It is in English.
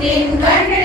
தென்கடல்